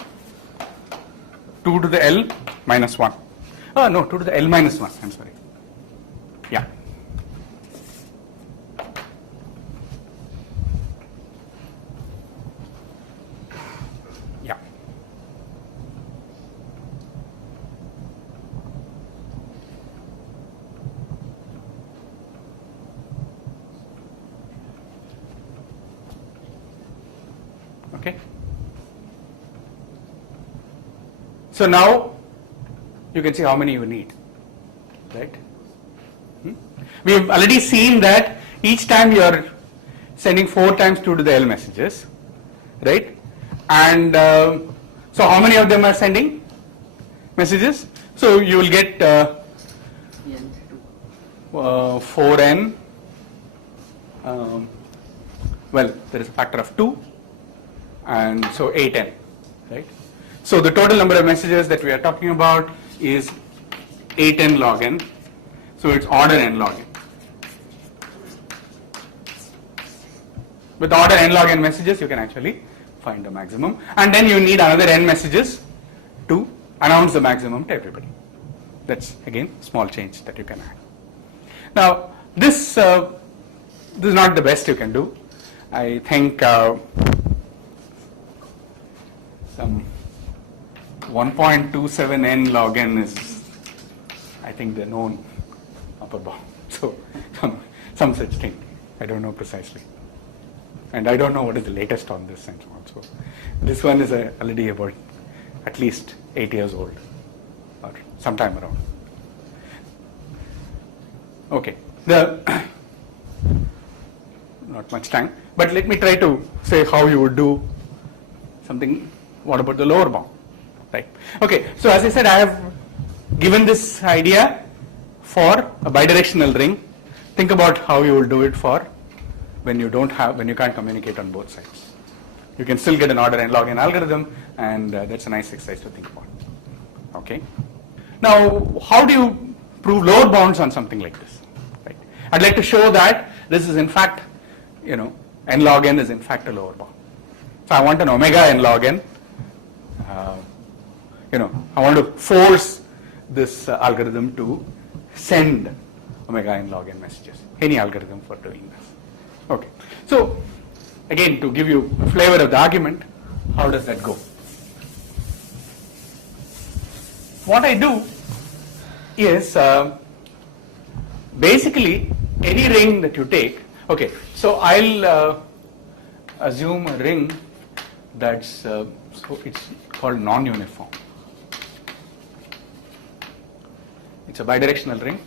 2 to the L minus 1. Oh no, 2 to the L minus 1, I'm sorry. Yeah. Yeah. Okay. So now you can see how many you need, right? We have already seen that each time you are sending 4 times 2 to the L messages, right? And so how many of them are sending messages? So you will get 4n. There is a factor of 2, and so 8n, right? So the total number of messages that we are talking about is 8n log n. So it's order n log n. With order n log n messages, you can actually find the maximum, and then you need another n messages to announce the maximum to everybody. That's again small change that you can add. Now this is not the best you can do. I think some 1.27 n log n is, I think, the known upper bound. So some such thing. I don't know precisely. And I don't know what is the latest on this and so on. So this one is already about at least 8 years old or sometime around. Okay. Not much time, but let me try to say how you would do something. What about the lower bound? Right. Okay. So as I said, I have given this idea for a bidirectional ring. Think about how you will do it for when you can't communicate on both sides. You can still get an order n log n algorithm, and that's a nice exercise to think about. Okay. Now, how do you prove lower bounds on something like this? Right. I'd like to show that this is in fact, n log n is in fact a lower bound. So I want an omega n log n. I want to force this algorithm to send omega n log n messages. Any algorithm for doing this. Okay. So again, to give you a flavor of the argument, how does that go? What I do is basically any ring that you take. Okay, so I'll assume a ring that's so it's called non-uniform. It's a bidirectional ring.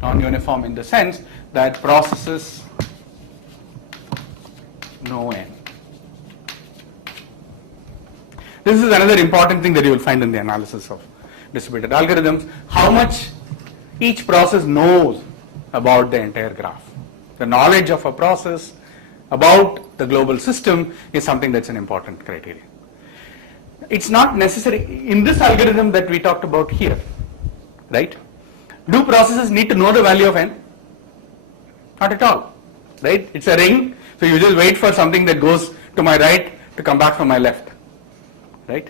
Non-uniform in the sense that processes no n. This is another important thing that you will find in the analysis of distributed algorithms, how much each process knows about the entire graph. The knowledge of a process about the global system is something that's an important criteria. It's not necessary in this algorithm that we talked about here, right? Do processes need to know the value of n? Not at all, right? It's a ring, so you just wait for something that goes to my right to come back from my left, right?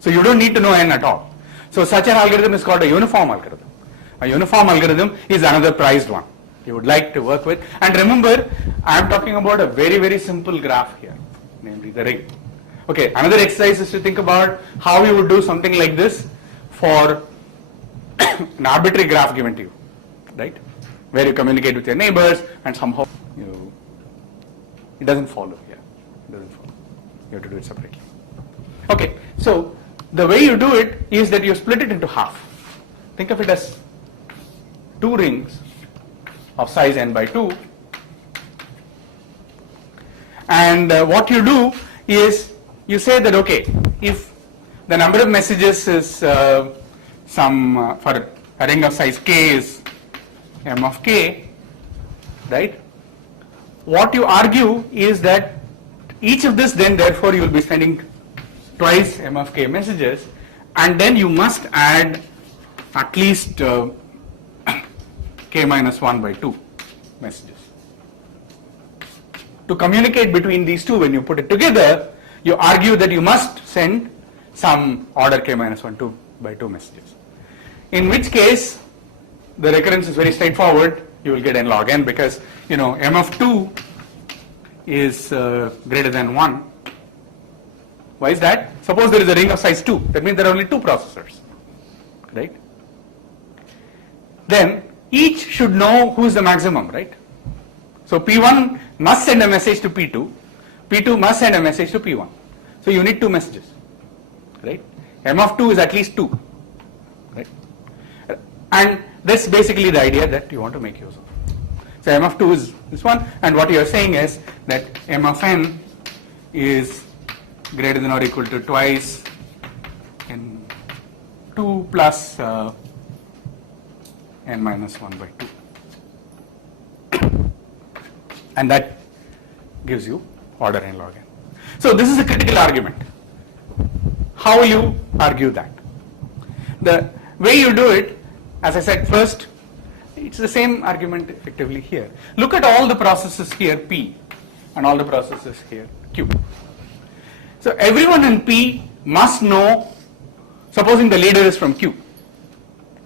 So you don't need to know n at all. So such an algorithm is called a uniform algorithm. A uniform algorithm is another prized one you would like to work with. And remember, I am talking about a very, very simple graph here, namely the ring. Okay, another exercise is to think about how you would do something like this for an arbitrary graph given to you, right? Where you communicate with your neighbors and somehow it doesn't follow here. It doesn't follow. You have to do it separately. Okay, so the way you do it is that you split it into half. Think of it as two rings of size n by 2. And what you do is you say that, okay, if the number of messages is for a ring of size k is m of k, right? What you argue is that each of this then therefore you will be sending twice m of k messages, and then you must add at least k minus 1 by 2 messages. To communicate between these two, when you put it together, you argue that you must send some order k minus 1 2 by 2 messages. In which case, the recurrence is very straightforward. You will get n log n because m of 2 is greater than 1. Why is that? Suppose there is a ring of size 2. That means there are only two processors, right? Then each should know who is the maximum, right? So P1 must send a message to P2. P2 must send a message to P1. So you need two messages, right? M of 2 is at least 2, right? And that's basically the idea that you want to make use of. So M of 2 is this one, and what you are saying is that M of n is greater than or equal to twice n 2 plus n minus 1 by 2. And that gives you order n log n. So this is a critical argument. How will you argue that? The way you do it, as I said first, it's the same argument effectively here. Look at all the processes here, P, and all the processes here, Q. So everyone in P must know, supposing the leader is from Q,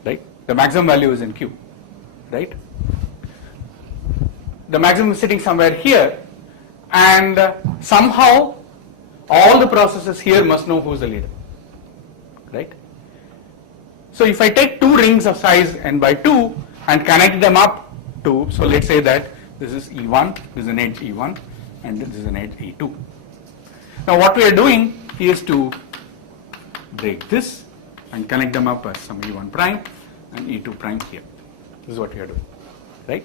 right? The maximum value is in Q, right? The maximum is sitting somewhere here, and somehow all the processes here must know who is the leader, right? So if I take two rings of size n by 2 and connect them up to, so let's say that this is E1, this is an edge E1, and this is an edge E2. Now what we are doing is to break this and connect them up as some E1 prime and E2 prime here. This is what we are doing, right?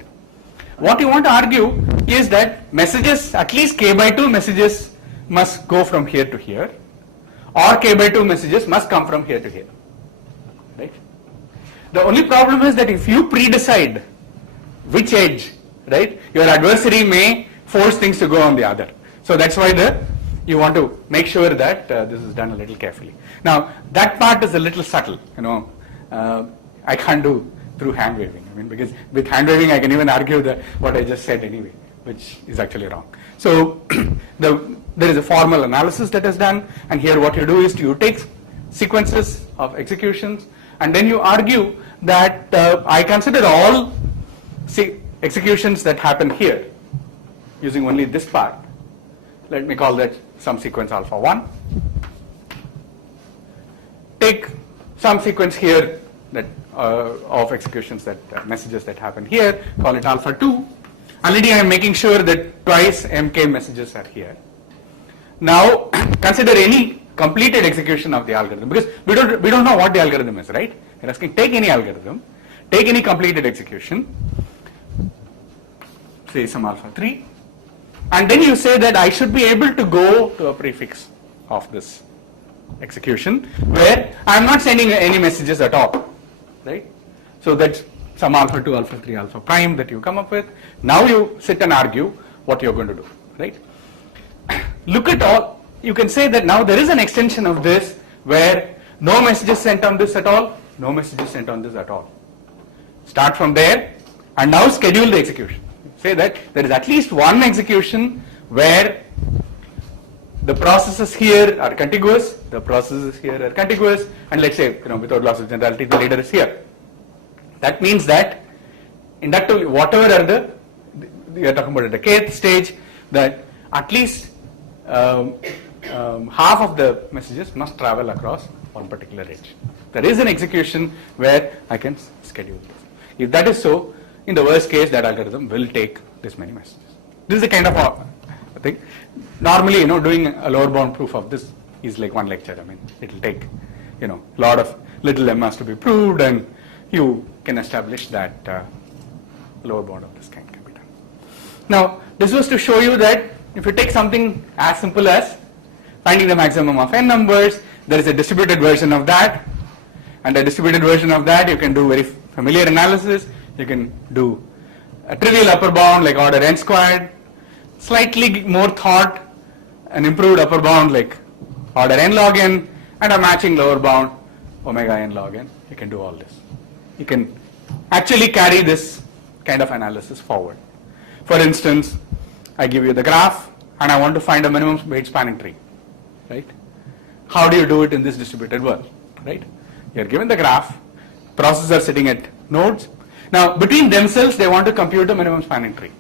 What you want to argue is that messages, at least k by 2 messages must go from here to here, or k by 2 messages must come from here to here, right? The only problem is that if you pre-decide which edge, right, your adversary may force things to go on the other. So that's why you want to make sure that this is done a little carefully. Now that part is a little subtle, I can't do through hand waving. I mean, because with hand waving I can even argue that what I just said anyway, which is actually wrong. So there is a formal analysis that is done, and here what you do is you take sequences of executions, and then you argue that I consider all executions that happen here using only this part. Let me call that some sequence alpha 1. Take some sequence here that of executions that messages that happen here, call it alpha 2. Already I am making sure that twice mk messages are here. Now consider any completed execution of the algorithm, because we don't know what the algorithm is, right? You're asking, take any algorithm, take any completed execution, say some alpha 3, and then you say that I should be able to go to a prefix of this execution where I'm not sending any messages at all, right? So that's some alpha 2, alpha 3, alpha prime that you come up with. Now you sit and argue what you're going to do, right? Look at all, you can say that now there is an extension of this where no messages sent on this at all, no messages sent on this at all. Start from there and now schedule the execution. Say that there is at least one execution where the processes here are contiguous, the processes here are contiguous, and let's say, without loss of generality, the leader is here. That means that inductively, whatever are we are talking about at the kth stage, that at least half of the messages must travel across one particular edge. There is an execution where I can schedule this. If that is so, in the worst case, that algorithm will take this many messages. This is the kind of thing. Normally, doing a lower bound proof of this is like one lecture. I mean, it will take, a lot of little lemmas to be proved, and you can establish that lower bound of this kind can be done. Now, this was to show you that if you take something as simple as finding the maximum of n numbers, there is a distributed version of that, and a distributed version of that you can do very familiar analysis. You can do a trivial upper bound like order n squared, slightly more thought, an improved upper bound like order n log n, and a matching lower bound omega n log n. You can do all this. You can actually carry this kind of analysis forward. For instance, I give you the graph and I want to find a minimum weight spanning tree, right? How do you do it in this distributed world, right? You're given the graph, processes are sitting at nodes. Now, between themselves, they want to compute a minimum spanning tree.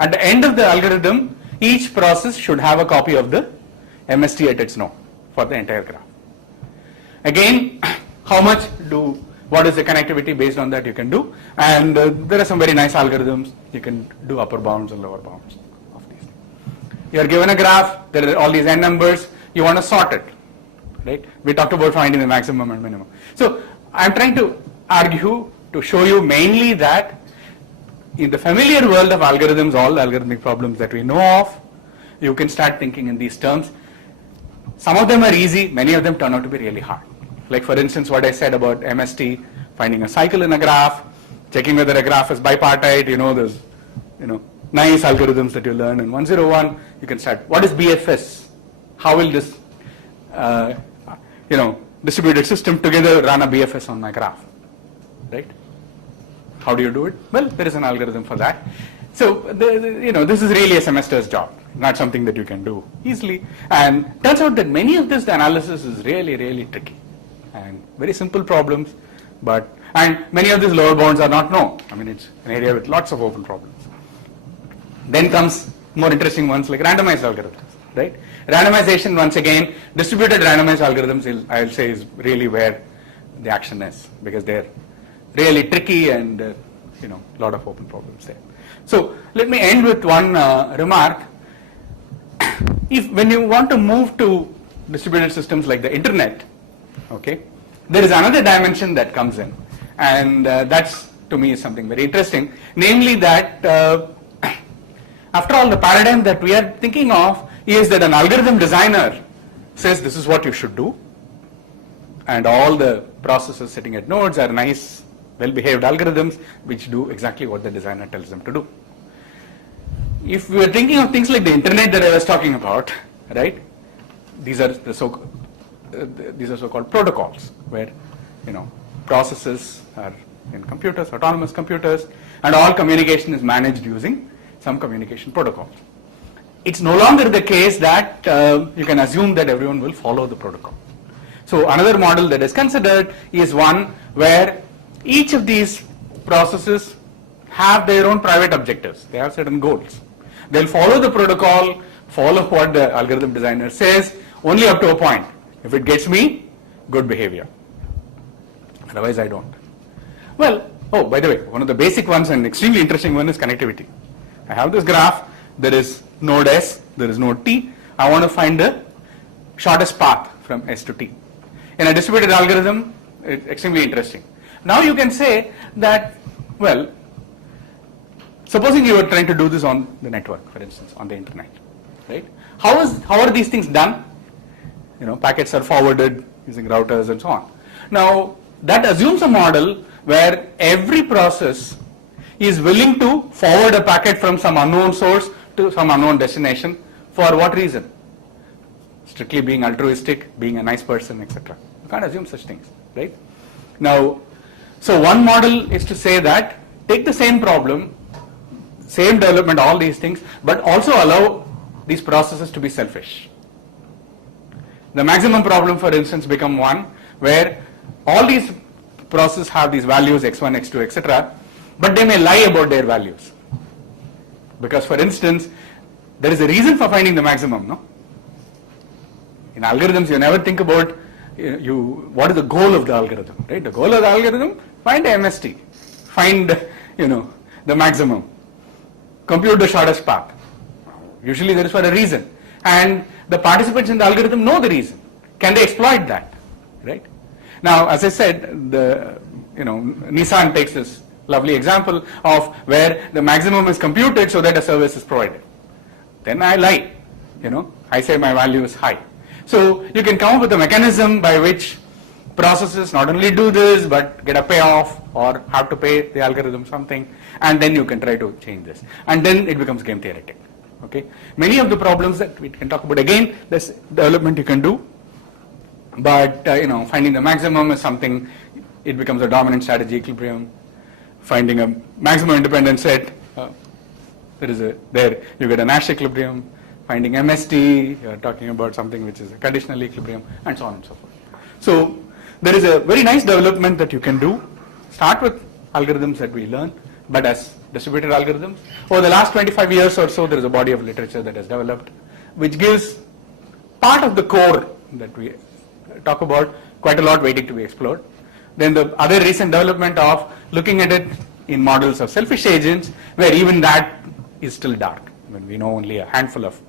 At the end of the algorithm, each process should have a copy of the MST at its node for the entire graph. Again, what is the connectivity based on that you can do, and there are some very nice algorithms. You can do upper bounds and lower bounds of these. You are given a graph, there are all these n numbers, you want to sort it, right? We talked about finding the maximum and minimum. So I'm trying to argue to show you mainly that in the familiar world of algorithms, all the algorithmic problems that we know of, you can start thinking in these terms. Some of them are easy, many of them turn out to be really hard. Like for instance, what I said about MST, finding a cycle in a graph, checking whether a graph is bipartite, there's nice algorithms that you learn in 101. You can start, what is BFS? How will this distributed system together run a BFS on my graph, right? How do you do it? Well, there is an algorithm for that. So, this is really a semester's job, not something that you can do easily. And turns out that many of this analysis is really, really tricky and very simple problems, and many of these lower bounds are not known. I mean, it's an area with lots of open problems. Then comes more interesting ones like randomized algorithms, right? Randomization, once again, distributed randomized algorithms, I'll say, is really where the action is, because they're really tricky and a lot of open problems there. So let me end with one remark. When you want to move to distributed systems like the internet, okay, there is another dimension that comes in, and that's, to me, is something very interesting, namely that after all, the paradigm that we are thinking of is that an algorithm designer says this is what you should do, and all the processes sitting at nodes are nice, well-behaved algorithms which do exactly what the designer tells them to do. If we are thinking of things like the internet that I was talking about, right, these are so-called protocols where processes are in computers, autonomous computers, and all communication is managed using some communication protocol. It's no longer the case that you can assume that everyone will follow the protocol. So another model that is considered is one where each of these processes have their own private objectives. They have certain goals. They'll follow the protocol, follow what the algorithm designer says, only up to a point. If it gets me, good behavior. Otherwise, I don't. Well, oh, by the way, one of the basic ones and extremely interesting one is connectivity. I have this graph. There is node S, there is node T. I want to find the shortest path from S to T. In a distributed algorithm, it's extremely interesting. Now you can say that, well, supposing you were trying to do this on the network, for instance, on the internet, right? How are these things done? Packets are forwarded using routers and so on. Now, that assumes a model where every process is willing to forward a packet from some unknown source to some unknown destination. For what reason? Strictly being altruistic, being a nice person, etc. You can't assume such things, right? Now, so one model is to say that take the same problem, same development, all these things, but also allow these processes to be selfish. The maximum problem, for instance, become one where all these processes have these values x1, x2, etc., but they may lie about their values. Because, for instance, there is a reason for finding the maximum, no? In algorithms, you never think about what is the goal of the algorithm, right? The goal of the algorithm, find the MST, find the maximum, compute the shortest path. Usually there is for a reason, and the participants in the algorithm know the reason. Can they exploit that, right? Now, as I said, Nissan takes this lovely example of where the maximum is computed so that a service is provided. Then I lie, I say my value is high. So you can come up with a mechanism by which processes not only do this but get a payoff or have to pay the algorithm something, and then you can try to change this. And then it becomes game theoretic. Okay? Many of the problems that we can talk about, again, there's development you can do, but finding the maximum is something, it becomes a dominant strategy equilibrium. Finding a maximum independent set, there you get a Nash equilibrium. Finding MST, you're talking about something which is a conditional equilibrium, and so on and so forth. So there is a very nice development that you can do. Start with algorithms that we learn, but as distributed algorithms. Over the last 25 years or so, there is a body of literature that has developed, which gives part of the core that we talk about, quite a lot waiting to be explored. Then the other recent development of looking at it in models of selfish agents, where even that is still dark. When we know only a handful of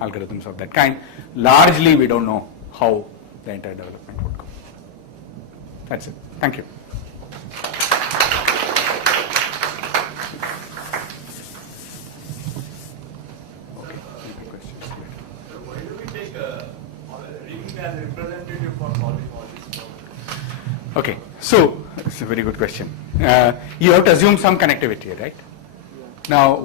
algorithms of that kind, largely we don't know how the entire development would go. That's it. Thank you. Why do we take ring as representative for solving all these problems? Okay, so it's a very good question. You have to assume some connectivity, right? Now,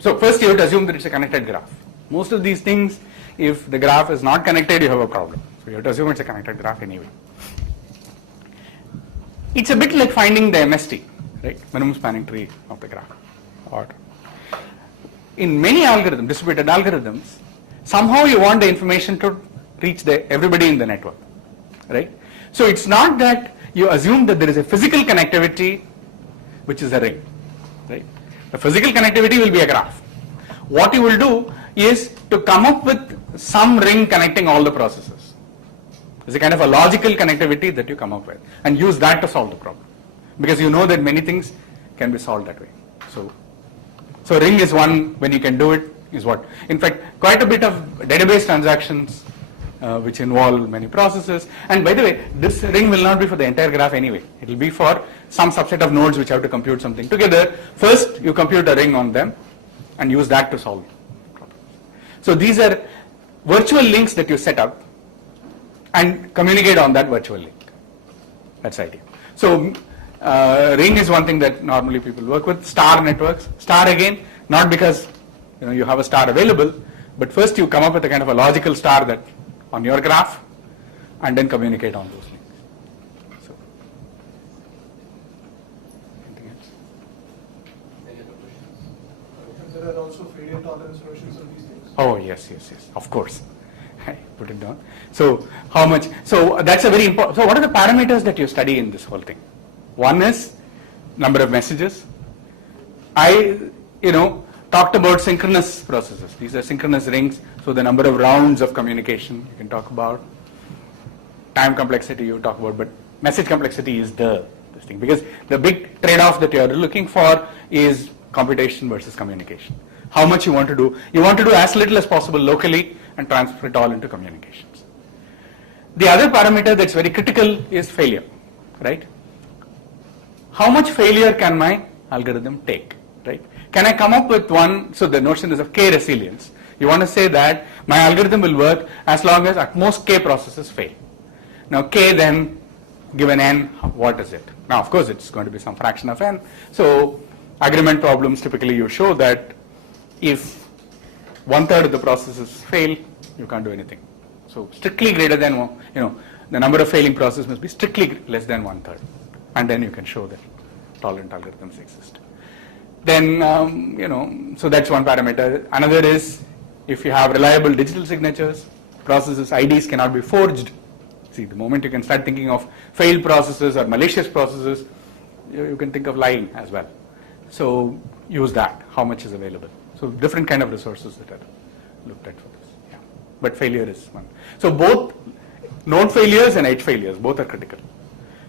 so first you have to assume that it's a connected graph. Most of these things, if the graph is not connected, you have a problem. So you have to assume it's a connected graph anyway. It's a bit like finding the MST, right? Minimum spanning tree of the graph. Or in many algorithms, distributed algorithms, somehow you want the information to reach everybody in the network, right? So it's not that you assume that there is a physical connectivity, which is a ring, right? The physical connectivity will be a graph. What you will do is to come up with some ring connecting all the processes. It's a kind of a logical connectivity that you come up with and use that to solve the problem. Because you know that many things can be solved that way. So ring is one, when you can do it, is what. In fact, quite a bit of database transactions which involve many processes. And by the way, this ring will not be for the entire graph anyway. It will be for some subset of nodes which have to compute something together. First, you compute a ring on them and use that to solve problems. So these are virtual links that you set up and communicate on that virtual link. That's the idea. So ring is one thing that normally people work with. Star networks. Star again, not because you have a star available, but first you come up with a kind of a logical star that on your graph, and then communicate on those links. So, anything else? Any other questions? And there are also failure tolerance notions of these things. Oh yes, of course. I put it down. So how much? So that's a very important. So what are the parameters that you study in this whole thing? One is number of messages. I, talked about synchronous processes. These are synchronous rings, so the number of rounds of communication you can talk about. Time complexity you talk about, but message complexity is this thing, because the big trade-off that you are looking for is computation versus communication. How much you want to do. You want to do as little as possible locally and transfer it all into communications. The other parameter that's very critical is failure, right? How much failure can my algorithm take, right? Can I come up with one, so the notion is of K resilience. You want to say that my algorithm will work as long as at most K processes fail. Now K then, given N, what is it? Now of course it's going to be some fraction of N. So agreement problems, typically you show that if 1/3 of the processes fail, you can't do anything. So strictly greater than, the number of failing processes must be strictly less than 1/3. And then you can show that tolerant algorithms exist. Then, so that's one parameter. Another is if you have reliable digital signatures, processes, IDs cannot be forged. See, the moment you can start thinking of failed processes or malicious processes, you can think of lying as well. So use that, how much is available. So different kind of resources that are looked at for this. Yeah. But failure is one. So both node failures and edge failures, both are critical.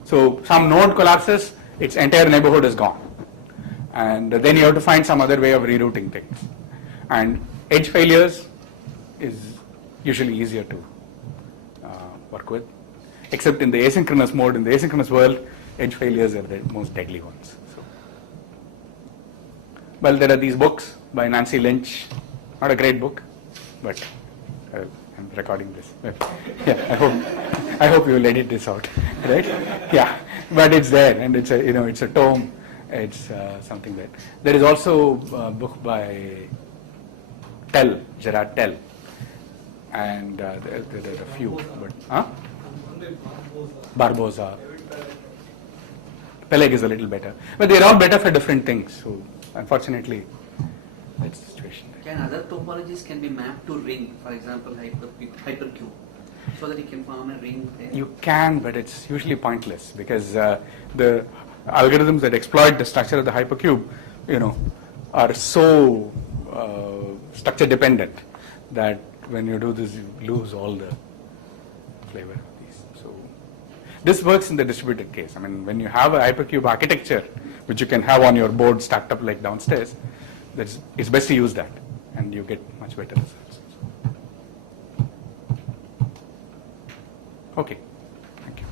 So some node collapses, its entire neighborhood is gone. And then you have to find some other way of rerouting things. And edge failures is usually easier to work with. Except in the asynchronous mode, in the asynchronous world, edge failures are the most deadly ones. So, well, there are these books by Nancy Lynch. Not a great book, but I'm recording this. Yeah, I hope you will edit this out, right? Yeah, but it's there, and it's a tome. It's something that there is also a book by Gerard Tell, and there are a few, but Barbosa. Peleg is a little better, but they're all better for different things. So unfortunately, that's the situation. Can other topologies can be mapped to ring, for example, hypercube, so that you can form a ring there? You can, but it's usually pointless because the algorithms that exploit the structure of the hypercube, are so structure dependent that when you do this, you lose all the flavor of these. So this works in the distributed case. I mean, when you have a hypercube architecture, which you can have on your board stacked up like downstairs, it's best to use that, and you get much better results. Okay, thank you.